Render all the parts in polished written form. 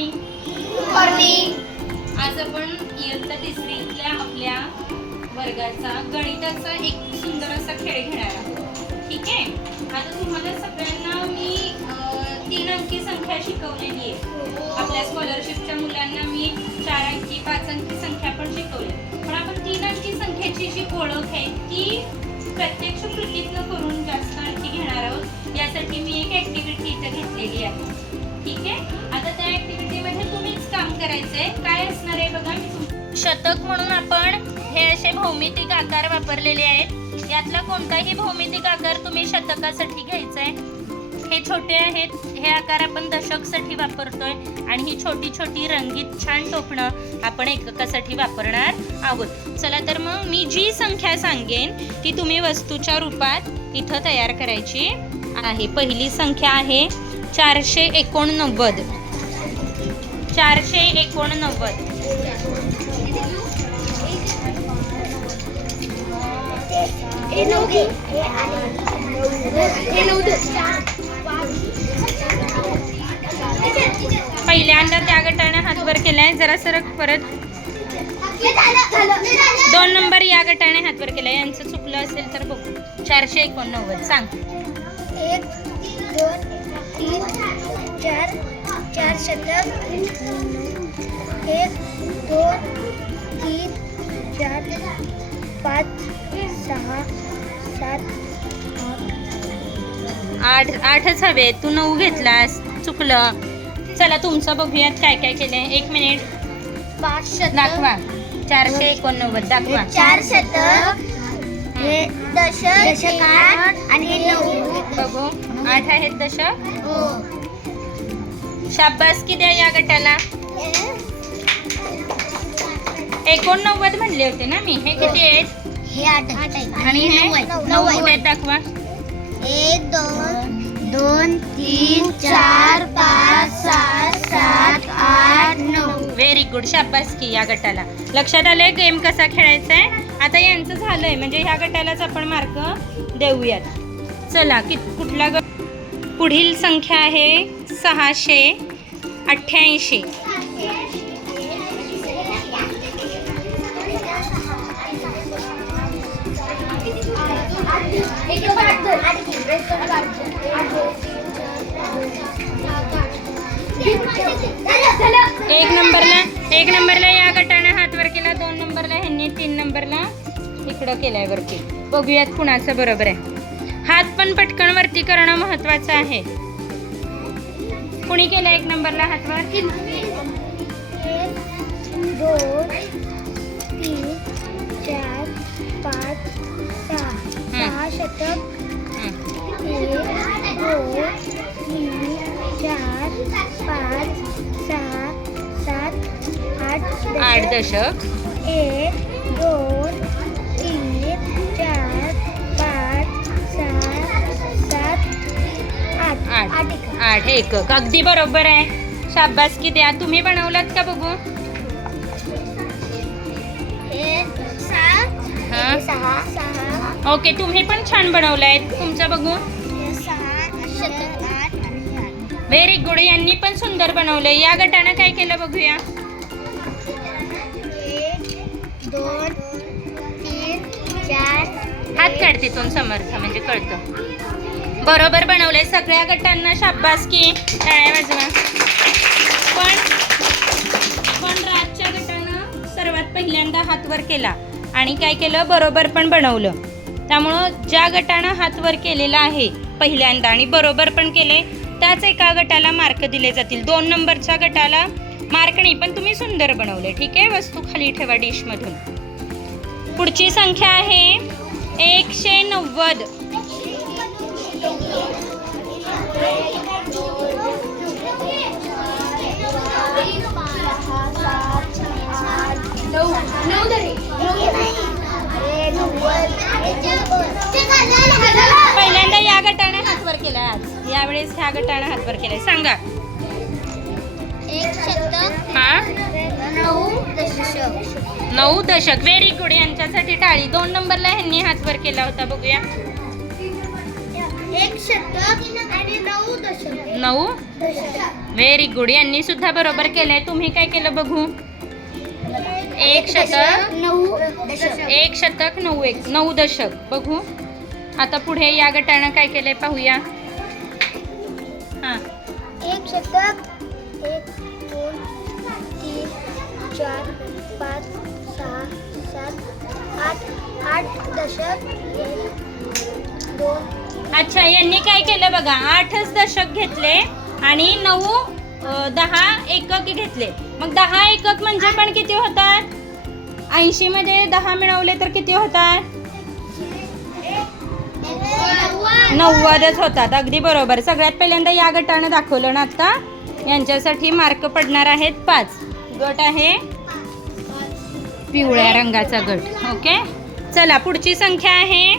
Morning. Morning. आज आपण इयत्ता तिसरीतल्या आपल्या वर्गाचा गणिताचा एक सुंदर असा खेळ घेणार आहोत. ठीक आहे. आता तुम्हाला सगळ्यांना मी 3 अंकी संख्या शिकवलेली आहे. आपल्या स्कॉलरशिपच्या मुलांना मी 4 अंकी 5 अंकी संख्या पण शिकवली. पण आपण 3 अंकी संख्येची जी ओळख आहे ती प्रत्यक्ष कृतीतनं करून जास्त अंकी घेणार आहोत. यासाठी मी एक ऍक्टिव्हिटी इथं घेतलेली आहे. ठीक आहे. आता त्या ऍक्टिव्हिटीमध्ये तुम्हीच काम करायचंय. काय असणार आहे बघा. मी शतक म्हणून आपण हे असे भौमितिक आकार वापरलेले आहेत. यातला कोणताही भौमितिक आकार तुम्ही शतकासाठी घ्यायचा आहे. हे छोटे आहेत, हे आकार आपण दशकसाठी वापरतोय आणि ही छोटी छोटी रंगीत छान टोपणं आपण एककासाठी वापरणार आहोत. चला तर मग मी जी संख्या सांगेन ती तुम्ही वस्तूच्या रूपात इथं तयार करायची आहे. पहिली संख्या आहे 489. 489. पहिल्यांदा त्या गटाने हात वर केलाय. जरा सरक परत. 2 नंबर या गटाने हात वर केलाय. यांचं चुकलं असेल तर बघू. 489 सांग. 1 2 3 4 4 शतक. 1 2 3 4 5 6 7 8. 8च हवे. तू 9 घेतलास. चुकलं. चला तुमचं बघूयात काय काय केलंय. 1 मिनिट 5 शतक दाखवा. 489 दाखवा. 4 शतक. हे दशक 8 आणि हे 9. बघू. 8 आहेत दशक. हो. शाब्बास की द्या या गटाला. 89 म्हणले होते ना मी. हे किती आहेत? हे 8 आहे आणि हे 9 आहेत. दाखवा. 1 2 2 3 4 5 6 7 8 9. Very good. शाब्बास की या गटाला. लक्षात आलंय गेम कसा खेळायचा आहे. आता यांचं झालंय म्हणजे ह्या गटालाच आपण मार्क देऊयात. चला कुठला पुढील संख्या आहे 688. एक नंबरला या गटाने हात वर केला. 2 नंबरला ह्यांनी 3 नंबरला इकडं केलाय वरती. बघूयात कुणाचं बरोबर आहे. हात पण पटकन वरती करणं महत्वाचं आहे. कुणी केलं 1 नंबरला हात वर? 1 2 3 4 5 6 6 शतक. 1 2 3 4 5 6 7 8 दशक. 1 2 3 4 5 6 7 8 8 एकक. अगदी बरोबर आहे. शाब्बास की द्या. तुम्ही बनवलात का बघू. हा. 6 ओके. तुम्ही पण छान बनवलाय. तुमचं बघू. 6 शतक 8 आणि 8. Very good. यांनी पण सुंदर बनवलंय. या गटानं काय केलं बघूया. 1 2 3 4. हात काढ तिथून समर्थ म्हणजे कळतं. बरोबर बनवलंय. सगळ्या गटांना शाब्बास की. टाळ्या वाजवा. पण राजच्या गटानं सर्वात पहिल्यांदा हात वर केला आणि काय केलं बरोबर पण बनवलं. त्यामुळं ज्या गटानं हात वर केलेला आहे पहिल्यांदा आणि बरोबर पण केले त्याच एका गटाला मार्क दिले जातील. 2 नंबरच्या गटाला मार्क नाही. पण तुम्ही सुंदर बनवले. ठीक आहे. वस्तू खाली ठेवा डिश मधून. पुढची संख्या आहे 190. पहिल्यांदा या गटाने हात वर केला. आज यावेळेस ह्या गटाने हात वर केलाय. सांगा. 1 शतक. हा. 9 दशक. 9 दशक. Very good. यांच्यासाठी टाळी. 2 नंबरला ह्यांनी हात वर केला होता. बघूया. 1 शतक आणि 9 दशक. 9 व्हेरी गुड. यांनी सुद्धा बरोबर केलंय. तुम्ही काय केलं बघू? 1 शतक 9 दशक. बघू आता पुढे या गटानं काय केलंय पाहूया. हां 1 शतक 1 2 3 4 5 6 7 8 दशक 1 2. अच्छा, यांनी काय केलं बघा, 8च दशक घेतले आणि 9 10 एकक घेतले. मग 10 एकक म्हणजे पण किती होतात? 80 मध्ये 10 मिळवले तर किती होतात? 90च होतात. अगदी बरोबर. सगळ्यात पहिल्यांदा या गटानं दाखवलं ना आता. यांच्यासाठी मार्क पडणार आहेत 5. गट आहे पिवळ्या रंगाचा गट. ओके, चला पुढची संख्या आहे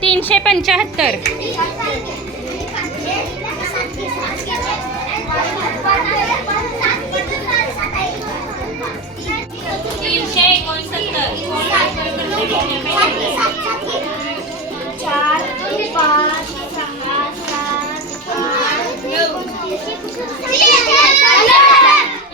375. 369.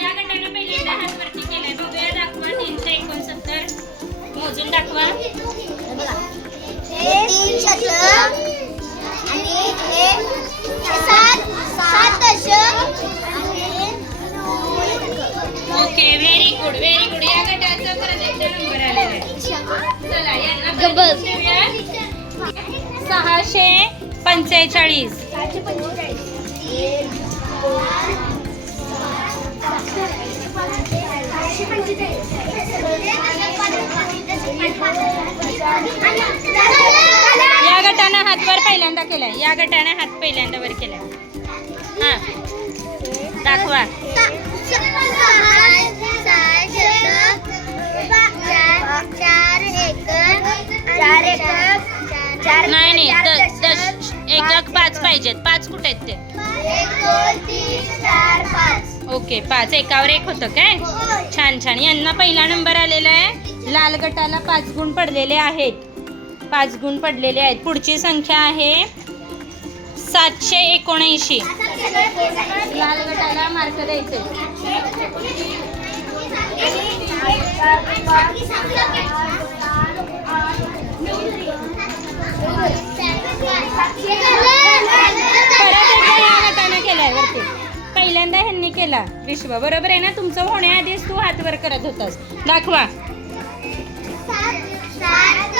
या गटानं पहिल्यांदा हात वरती केलाय. बघूया, दाखवा. 369 मोजून दाखवा. 3 शतक आणि 7 दशक आणि 9. Okay, very good. या गटाचा परत एकदा नंबर आलेला आहे. चला यांना गब्बल. 645. या गटानं हात वर पहिल्यांदा केलाय. या गटानं हात पहिल्यांदा वर केलाय. हा दाखवा. 4 नाही एकक 5 पाहिजेत. 5 कुठे आहेत ते? 1 2 3 4 5. ओके, 5 एकावर एक होतं काय? छान. यांना पहिला नंबर आलेला आहे. लाल गटाला 5 गुण पडलेले आहेत. पुढची संख्या आहे 779. लाल गटाला मार्क द्यायचे. परत एकदा या गटानं केलाय वरती. पहिल्यांदा ह्यांनी केला. विश्व, बरोबर आहे ना? तुमचं होण्याआधीच तू हात वर करत होतास. दाखवा. 7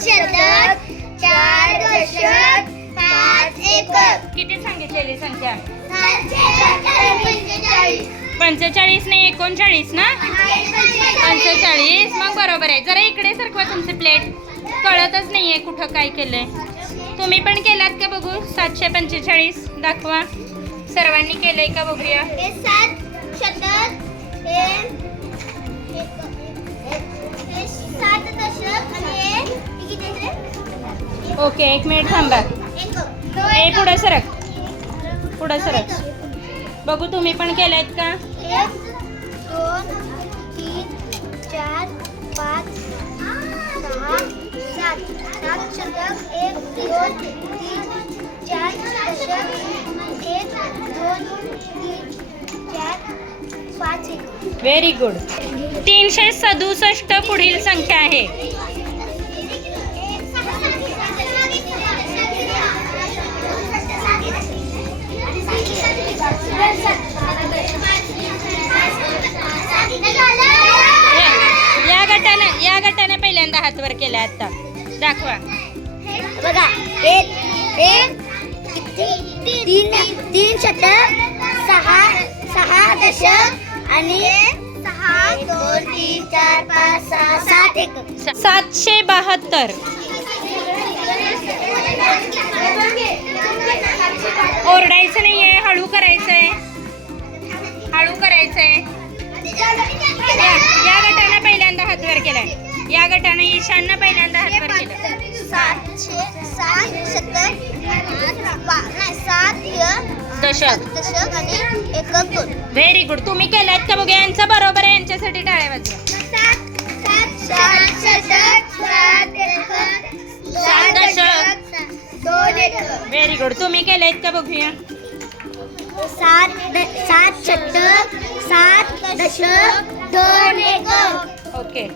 शतक 4 दशक 5 एकक. किती सांगितलेली संख्या? 45 नाही, 39 ना? 45. मग बरोबर आहे. जरा इकडे सरकवा तुमचे प्लेट. कळतच नाहीये कुठं काय केलंय. तुम्ही पण केलात का बघू? 745 दाखवा. सर्वांनी केलंय का बघूया. 7 शतक 7 दशक आणि ओके, 1 मिनिट थांबा. पुढं सरक. बघू तुम्ही पण केलायत का? 1 2 3 4 5 6 7 शतक 1 2 3 4 दशक 1 2 3 4 5 एक. Very good. 367 पुढील संख्या आहे. या गटाने पहिल्यांदा हात वर केला. आता दाखवा. बघा 3 शतक 6 दशक आणि 6 2 3 4 5 6 7 एकक. 772. ओरडायचं नाहीये, हळू करायचंय. या गटाने पहिल्यांदा हात वर केलाय. या गटाने ईशाननं पहिल्यांदा हात वर केला. 7 शतक 7 दशक आणि एकक 2. Very good. तुम्ही केलात का बघा? यांचं बरोबर आहे. यांच्यासाठी टाळ्या वाजवा. 7 शतक 7 एकक 7 दशक व्हेरी गुड. तुम्ही केलेत का बघूया. 7 षटक 7 दशक 2 एकक. ओके.